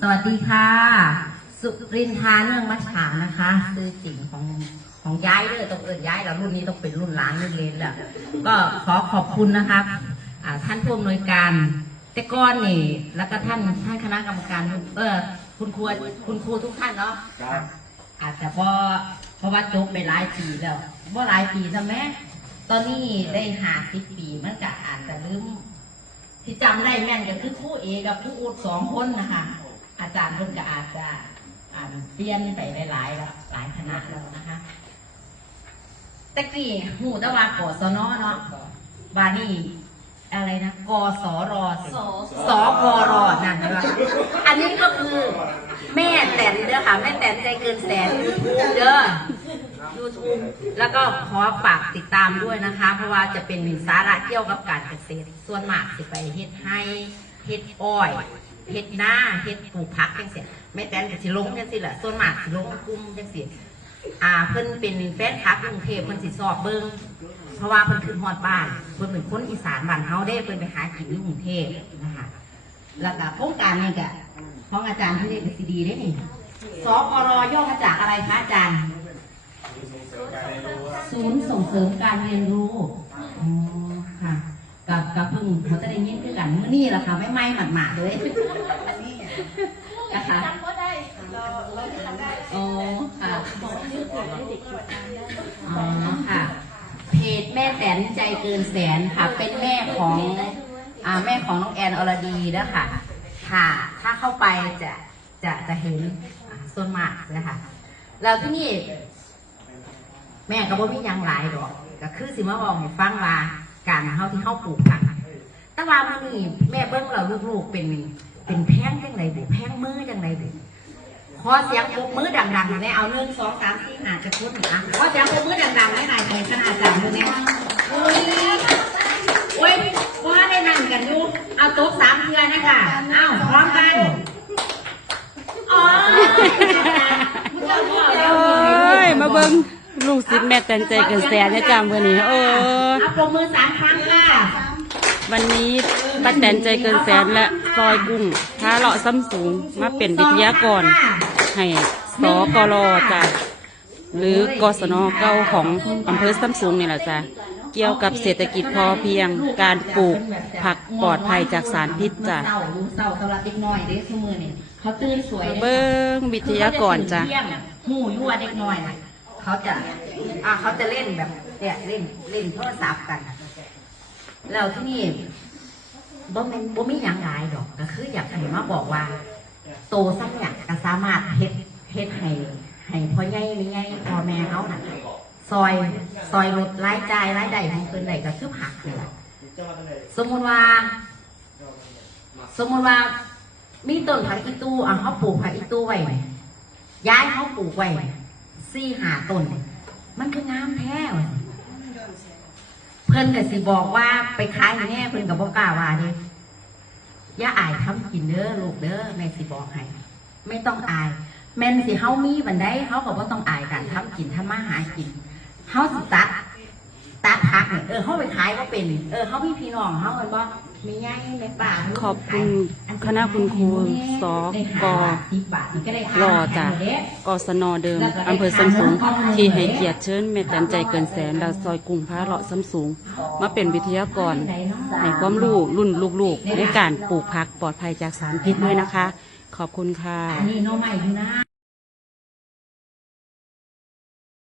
สวัสดีค่ะ สุรินทาเนื่องมัชฉานะคะชื่อจริงของของย้ายเลยต้องเอิญย้ายแล้วรุ่นนี้ต้องเป็นรุ่นหล้านรุ่นเลนแล้วก็ขอขอบคุณนะคะอ่าท่านผู้อำนวยการแต่ก้อนนี่ แล้วก็ท่านท่านคณะกรรมการเออคุณครูคุณครูทุกท่านเนาะครับอาจจะเพราะเพราะว่าจบไปหลายปีแล้วว่าหลายปีใช่ไหมตอนนี้ได้หาสิบปีมันก็อาจจะลืม ที่จำได้แม่นก็คือครูเอกับครูอูดสองคนนะคะอาจารย์เพิ่นก็อาจจะเปลี่ยนไปหลายๆแล้วหลายคณะแล้วนะคะตะกี้หูตะวันกสนเนาะบานี่อะไรนะกสรสสกรนั่นเลยอันนี้ก็คือ แม่แตนเด้อค่ะ แม่แตนใจเกินแสนเด้อ YouTube แล้วก็ขอฝากติดตามด้วยนะคะ เพราะว่าจะเป็นสาระเกี่ยวกับการเกษตร ส่วนมากสิไปเฮ็ดให้เฮ็ดอ้อยเฮ็ดหน้าเฮ็ดปลูกผักจังซี่แม่แตนก็สิลงจังซี่แหละส่วนมากสิลงกลุ่มจังซี่อ่าเพิ่นเป็นแฟนคลับกรุงเทพเพิ่นสิสอบเบิ่งเพราะว่าเพิ่นขึ้นฮอดบ้านเพิ่นเป็นคนอีสานบ้านเฮาเด้เพิ่นไปหากินอยู่กรุงเทพนะคะแล้วก็โครงการนี้ก็ของอาจารย์ที่เรียนซีดีได้นี่สกรย่อมาจากอะไรคะอาจารย์ ศูนย์ส่งเสริมการเรียนรู้อ๋อค่ะ กับกับเพิ่งเขาจะได้ยินคือกันมื่อนี่แหละค่ะไม่ไม่หมัดหมาดๆเลยนะคะจำก็ได้เราเราทำได้อ๋อค่ะบอกชื่อเพจให้เด็กจดตามได้อ๋อค่ะ เพจแม่แสนใจเกินแสนค่ะ เป็นแม่ของอ่าแม่ของน้องแอนอรดีนะคะค่ะ ถ้าเข้าไปจะจะจะเห็นอ่าส่วนมากนะคะแล้วที่นี่ แม่ก็บ่มีหยังหลายดอกก็คือสิมาบอกให้ฟังว่าการเฮาที่เฮาปลูกกันแต่ว่ามื้อนี้แม่เบิ่งแล้วลูกๆเป็นเป็นแพงจังได๋บ่แพงมือจังได๋บ่ขอเสียงปรบมือดังๆหน่อยได้เอา1 2 3 4 5จะพูดหน่อยอะขอเสียงปรบมือดังๆให้หน่อยให้คณะอาจารย์ดูเนี่ยโอ้ยโอ้ยว่าได้นั่งกันอยู่เอาโต๊ะสามเทื่อนะคะ เอ้าพร้อมกันอ๋อมึงเอาพ่อแล้ว เอ้ย มาเบิ้งลูกศิษย์แม่แตนใจเกินแสนเนี่ยจำเพื่อนี้เออเอาปรบมือสามครั้งค่ะวันนี้ป้าแตนใจเกินแสนและซอยกุ้งท้าเลาะซ้ำสูงมาเป็นวิทยากรให้สกรจ้ะหรือกศนเก้าของอำเภอซ้ำสูงนี่แหละจ้ะเกี่ยวกับเศรษฐกิจพอเพียงการปลูกผักปลอดภัยจากสารพิษจ้ะเศร้าลูกเศร้าสำหรับเด็กน้อยเด็กสมือนี่เขาตื่นสวยเบิ้งวิทยากรจ้ะหูยั่วเด็กน้อยนะ เขาจะ อ่าเขาจะเล่นแบบเนี่ยเล่นเล่นโทรศัพท์กันแล้วที่นี่บ่แม่นบ่มีหยังหลายดอกก็คืออยากให้มาบอกว่า โตสักอย่างก็สามารถเฮ็ดเฮ็ดให้ให้พ่อใหญ่แม่ใหญ่พ่อแม่เขาน่ะซอยซอยลดรายจ่ายรายได้ของเพิ่นได้ก็คือผักนี่แหละสมมุติว่า สมมุติว่า มีต้นผักอีตู้อะเขาปลูกผักอีตู้ไว้ย้ายเขาปลูกไว้ สี่หาต้น มันคืองามแท้เพิ่นก็สิบอกว่าไปขายแน่เพิ่นกับบอกกล้าว่าเดิอย่าอายทำกินเด้อลูกเด้อแม่สิบอกให้ไม่ต้องอาย แม่นสิเฮามีบันไดเฮาก็บ่ต้องอายการทำกินทำมาหากินเฮาสิตัดตัดผักเนี่ยเออเฮาไปขายก็เป็น เออเฮามีพี่น้องเฮาเห็นบ่มียายในป่า ขอบคุณคณะคุณครูสกรอจ้ะกศนเดิมอำเภอซ้ำสูง ที่ให้เกียรติเชิญแม่แตนใจเกินแสนและซอยกรุงพระเลาะซ้ำสูง มาเป็นวิทยากรในความรู้รุ่นลูกๆในการปลูกผักปลอดภัยจากสารพิษด้วยนะคะ ขอบคุณค่ะ